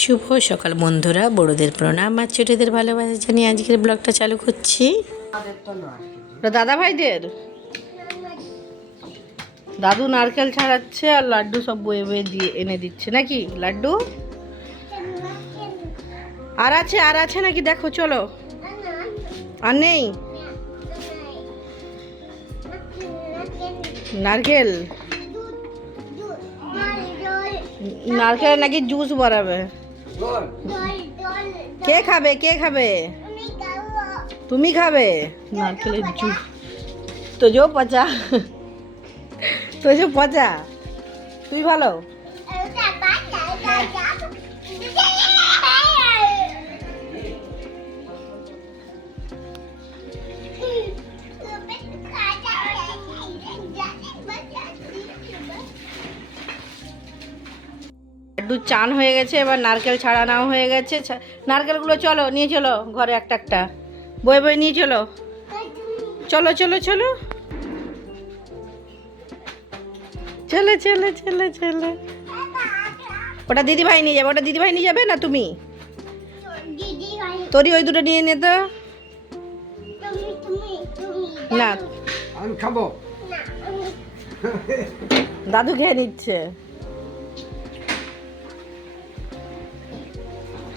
শুভ সকাল বন্ধুরা, বড়দের প্রণাম আর ছোটদের ভালোবাসা জানিয়ে আজকের ব্লগটা চালু করছি। দাদা ভাইদের দাদু নারকেল ছাড়াচ্ছে আর লাড্ডু সব বয়ে বয়ে দিয়ে এনে দিচ্ছে নাকি লাড্ডু? আর আছে নাকি দেখো, চলো। আর নেই নারকেল? নারকেল নাকি জুস বানাবে? কে খাবে? তুমি খাবে নারকেলের জুস? তো পচা তুই ভালো। লাড্ডু চান হয়ে গেছে, এবার নারকেল ছাড়ানো হয়ে গেছে। নারকেলগুলো চলো নিয়ে চলো ঘরে, একটা একটা বয়ে বয়ে নিয়ে চলো। চলো চলো চলো চলে চলে চলে চলে। ওটা দিদিভাই নিয়ে যাবে, ওটা দিদিভাই নিয়ে যাবে না তুমি? তোরই ওই দুটো নিয়ে নে তো। না আমি খাবো। দাদু খেয়ে নিচ্ছে।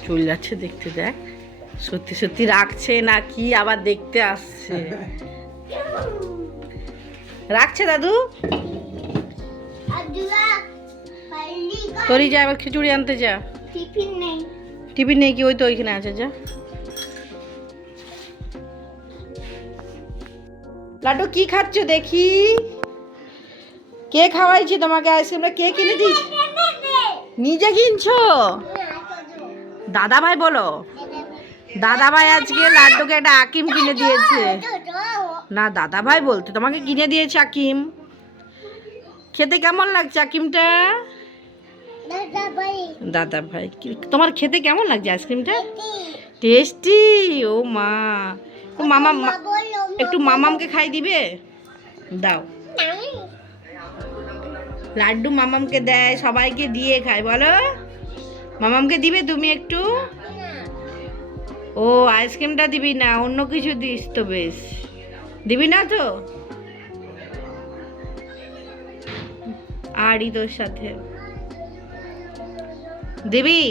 চলে যাচ্ছে দেখতে, দেখ সত্যি সত্যি রাখছে না কি আবার দেখতে আসছে। রাখছে দাদু। তোরই যা, এবার খিচুড়ি আনতে যা। টিফিন নেই কি? ওই তো ওইখানে আছে, যা। লাড্ডু কি খাচ্ছ দেখি? কে খাওয়াইছে তোমাকে আইসক্রিমটা? কে কিনে দিয়েছে? নিজে কিনছো? দাদা ভাই বলো। দাদা ভাই আজকে লাড্ডুকে একটা আকিম কিনে দিয়েছে। না, দাদা ভাই বলতে তোমাকে কিনে দিয়েছে আকিম। খেতে কেমন লাগছে আকিমটা? দাদা ভাই তোমার খেতে কেমন লাগছে আইসক্রিমটা? টেস্টি। ও মা, একটু মামামকে খাই দিবে? দাও। লাড্ডু মামামকে দেয়, সবাইকে দিয়ে খায়। বলো মামামকে দিবে তুমি একটু? ও আইসক্রিমটা দিবি না, অন্য কিছু দিস তো। বেশ, দিবি না তো? আরই তোর সাথে দিবি?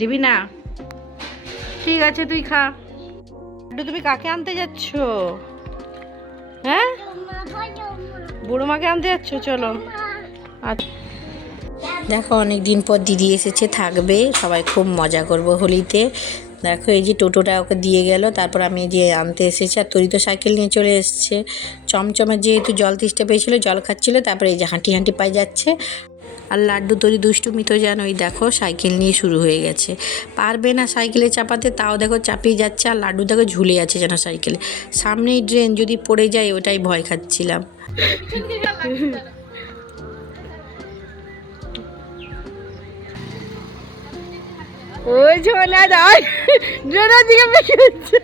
দিবি না? ঠিক আছে, তুই খা। তুমি কাকে আনতে যাচ্ছ? হ্যাঁ, বুড়ো মাকে আনতে যাচ্ছ? চলো। আচ্ছা, দেখো অনেক দিন পর দিদি এসেছে, থাকবে, সবাই খুব মজা করব হোলিতে। দেখো এই যে টোটোটা ওকে দিয়ে গেল, তারপর আমি যে আনতে এসেছি। আর তরি তো সাইকেল নিয়ে চলে এসছে। চমচমের যেহেতু জল তেষ্টা পেয়েছিল, জল খাচ্ছিল, তারপরে এই যে হাঁটি হাঁটি পাই যাচ্ছে। আর লাড্ডু তরি দুষ্টুমি তো জানোই, দেখো সাইকেল নিয়ে শুরু হয়ে গেছে। পারবে না সাইকেলে চাপাতে, তাও দেখো চাপিয়ে যাচ্ছে। আর লাড্ডু দেখো ঝুলে আছে যেন সাইকেলে। সামনেই ড্রেন, যদি পড়ে যায় ওটাই ভয় খাচ্ছিলাম। ওই ঝোনা দাই ড্রেনের দিকে বেঁকে যাচ্ছে।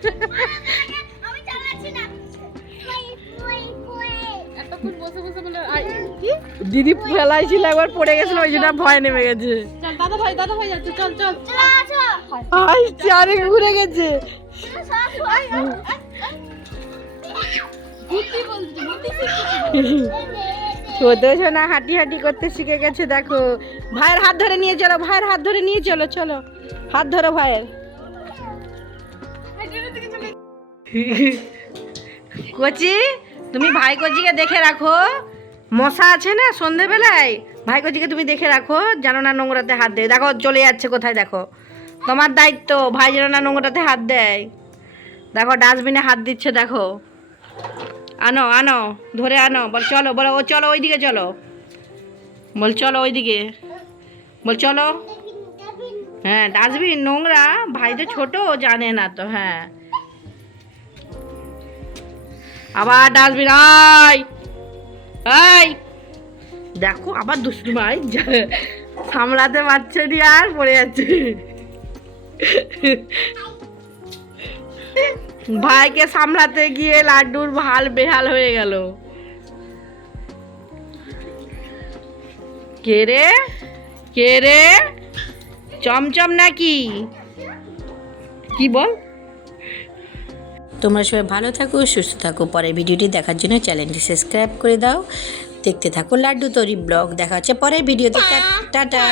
দিদি ফেলাইছিল, একবার পড়ে গেছিল, ওই জন্য ভয় নেমে গেছে। দাদা ভাই যাচ্ছে, চল চল। আই চারে ঘুরে গেছে। ছোট সোনা হাঁটি হাঁটি করতে শিখে গেছে। দেখো ভাইয়ের হাত ধরে নিয়ে চলো, ভাইয়ের হাত ধরে নিয়ে চলো। চলো হাত ধরো ভাইয়ের। কচি, তুমি ভাই কচিকে দেখে রাখো। মশা আছে না সন্ধেবেলায়, ভাই কচিকে তুমি দেখে রাখো যেন না নোংরাতে হাত দেয়। দেখো চলে যাচ্ছে কোথায়, দেখো তোমার দায়িত্ব, ভাই যেন না নোংরাতে হাত দেয়। দেখো ডাস্টবিনে হাত দিচ্ছে, দেখো। আনো আনো, ধরে আনো। বল চলো, বলো ও চলো ওইদিকে চলো। বল চলো ওইদিকে, বল চলো। হ্যাঁ ডাস্টবিন নোংরা, ভাই তো ছোট, জানে না তো। হ্যাঁ আবার ডাস্টবিন। আই দেখো আবার দুষ্টুমাই, সামলাতে পারছে নি আর পড়ে যাচ্ছে। ভাইকে সামলাতে গিয়ে লাড্ডুর হাল বেহাল হয়ে গেল। কে রে? চমচম নাকি? কি বল? তোমরা সবাই ভালো থাকো, সুস্থ থাকো। পরের ভিডিওটি দেখার জন্য চ্যানেলটি সাবস্ক্রাইব করে দাও। দেখতে থাকো লাড্ডু তৈরি ব্লগ। দেখা হচ্ছে পরের ভিডিওতে। টাটা।